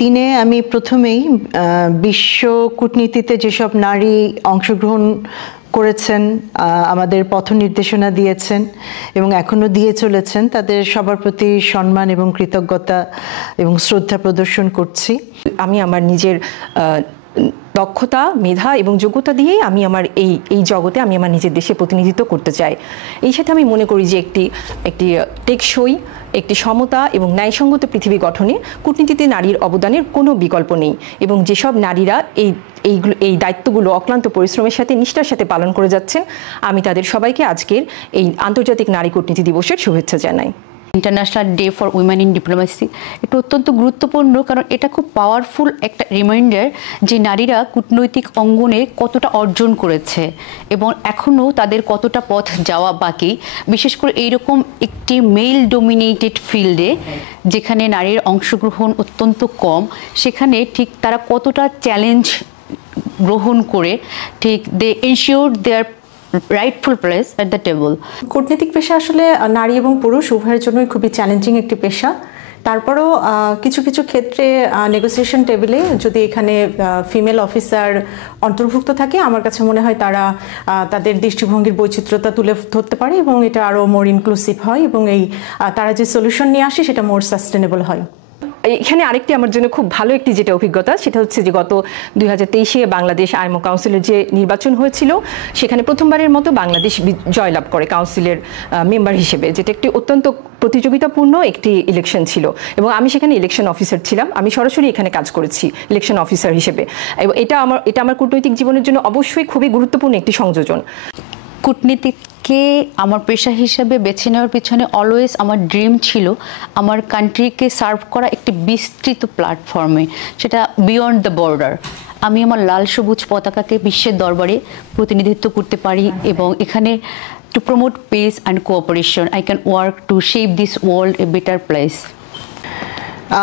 দিনে আমি প্রথমেই বিশ্ব কূটনীতিতে যেসব নারী অংশগ্রহণ করেছেন, আমাদের পথ নির্দেশনা দিয়েছেন এবং এখনো দিয়ে চলেছেন, তাদের সবার প্রতি সম্মান এবং কৃতজ্ঞতা এবং শ্রদ্ধা প্রদর্শন করছি। আমি আমার নিজের দক্ষতা, মেধা এবং যোগ্যতা দিয়েই আমি আমার এই জগতে আমি আমার নিজের দেশে প্রতিনিধিত্ব করতে চাই। এই সাথে আমি মনে করি যে একটি টেকসই, একটি সমতা এবং ন্যায়সঙ্গত পৃথিবী গঠনে কূটনীতিতে নারীর অবদানের কোনো বিকল্প নেই এবং যেসব নারীরা এই দায়িত্বগুলো অক্লান্ত পরিশ্রমের সাথে নিষ্ঠার সাথে পালন করে যাচ্ছেন, আমি তাদের সবাইকে আজকের এই আন্তর্জাতিক নারী কূটনীতি দিবসের শুভেচ্ছা জানাই। International day for women in diplomacy এটা অত্যন্ত গুরুত্বপূর্ণ, কারণ এটা খুব পাওয়ারফুল একটা রিমাইন্ডার যে নারীরা কূটনৈতিক অঙ্গনে কতটা অর্জন করেছে এবং এখনও তাদের কতটা পথ যাওয়া বাকি, বিশেষ করে এইরকম একটি মেল ডোমিনেটেড ফিল্ডে যেখানে নারীর অংশগ্রহণ অত্যন্ত কম, সেখানে ঠিক তারা কতটা চ্যালেঞ্জ গ্রহণ করে ঠিক they ensure their rightful place at the table. কূটনীতিক পেশা আসলে নারী এবং পুরুষ উভয়ের জন্যই খুবই চ্যালেঞ্জিং একটি পেশা। তারপরও কিছু কিছু ক্ষেত্রে নেগোসিয়েশন টেবিলে যদি এখানে ফিমেল অফিসার অন্তর্ভুক্ত থাকে, আমার কাছে মনে হয় তারা তাদের দৃষ্টিভঙ্গির বৈচিত্র্যতা তুলে ধরতে পারে এবং এটা আরও মোর ইনক্লুসিভ হয় এবং তারা যে সলিউশন নিয়ে আসে সেটা মোর সাস্টেনেবল হয়। এখানে আরেকটি আমার জন্য খুব ভালো একটি যেটা অভিজ্ঞতা, সেটা হচ্ছে যে গত 2023-এ বাংলাদেশ আইএমও কাউন্সিলের যে নির্বাচন হয়েছিল, সেখানে প্রথমবারের মতো বাংলাদেশ জয়লাভ করে কাউন্সিলের মেম্বার হিসেবে, যেটা একটি অত্যন্ত প্রতিযোগিতাপূর্ণ একটি ইলেকশন ছিল এবং আমি সেখানে ইলেকশন অফিসার ছিলাম। আমি সরাসরি এখানে কাজ করেছি ইলেকশন অফিসার হিসেবে এবং এটা আমার কূটনৈতিক জীবনের জন্য অবশ্যই খুবই গুরুত্বপূর্ণ একটি সংযোজন। কূটনীতিকে আমার পেশা হিসেবে বেছে নেওয়ার পিছনে অলওয়েজ আমার ড্রিম ছিল আমার কান্ট্রিকে সার্ভ করা একটি বিস্তৃত প্ল্যাটফর্মে, সেটা বিয়ন্ড দ্য বর্ডার। আমি আমার লাল সবুজ পতাকাকে বিশ্বের দরবারে প্রতিনিধিত্ব করতে পারি এবং এখানে to promote piece and cooperation I can work to shape this world a better place.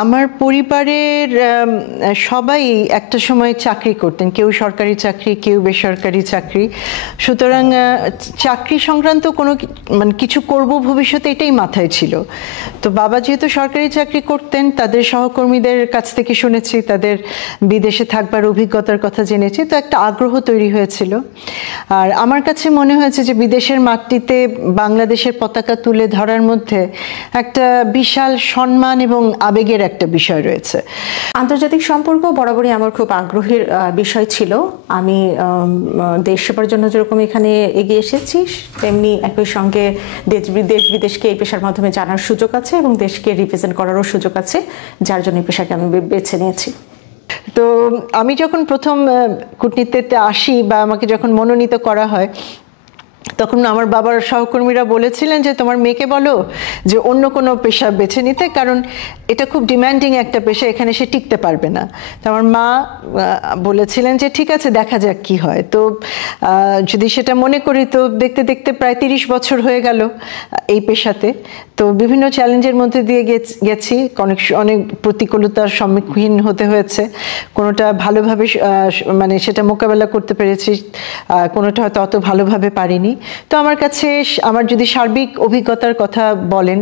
আমার পরিবারের সবাই একটা সময় চাকরি করতেন, কেউ সরকারি চাকরি, কেউ বেসরকারি চাকরি। সুতরাং চাকরি সংক্রান্ত কোনো কিছু করব ভবিষ্যতে এটাই মাথায় ছিল। তো বাবা যেহেতু সরকারি চাকরি করতেন, তাদের সহকর্মীদের কাছ থেকে শুনেছি, তাদের বিদেশে থাকবার অভিজ্ঞতার কথা জেনেছি, তো একটা আগ্রহ তৈরি হয়েছিল। আর আমার কাছে মনে হয়েছে যে বিদেশের মাটিতে বাংলাদেশের পতাকা তুলে ধরার মধ্যে একটা বিশাল সম্মান এবং আবেগের একটা বিষয় রয়েছে। আন্তর্জাতিক সম্পর্ক বরাবরই আমার খুব আগ্রহের বিষয় ছিল। আমি দেশ সেবার জন্য যেরকম এখানে এগিয়ে এসেছি, তেমনি একই সঙ্গে দেশ বিদেশকে এই পেশার মাধ্যমে জানার সুযোগ আছে এবং দেশকে রিপ্রেজেন্ট করারও সুযোগ আছে, যার জন্য এই পেশাকে আমি বেছে নিয়েছি। তো আমি যখন প্রথম কূটনীতিতে আসি বা আমাকে যখন মনোনীত করা হয়, তখন আমার বাবার সহকর্মীরা বলেছিলেন যে তোমার মেয়েকে বলো যে অন্য কোনো পেশা বেছে নিতে, কারণ এটা খুব ডিম্যান্ডিং একটা পেশা, এখানে সে টিকতে পারবে না। তো আমার মা বলেছিলেন যে ঠিক আছে, দেখা যাক কি হয়। তো যদি সেটা মনে করি, তো দেখতে দেখতে প্রায় 30 বছর হয়ে গেল এই পেশাতে। তো বিভিন্ন চ্যালেঞ্জের মধ্যে দিয়ে গেছি, অনেক প্রতিকূলতার সম্মুখীন হতে হয়েছে। কোনোটা ভালোভাবে সেটা মোকাবেলা করতে পেরেছি, কোনোটা হয়তো অত ভালোভাবে পারিনি। তো আমার কাছে আমার যদি সার্বিক অভিজ্ঞতার কথা বলেন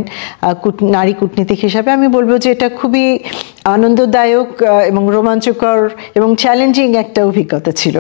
নারী কূটনীতিক হিসাবে, আমি বলবো যে এটা খুবই আনন্দদায়ক এবং রোমাঞ্চকর এবং চ্যালেঞ্জিং একটা অভিজ্ঞতা ছিল।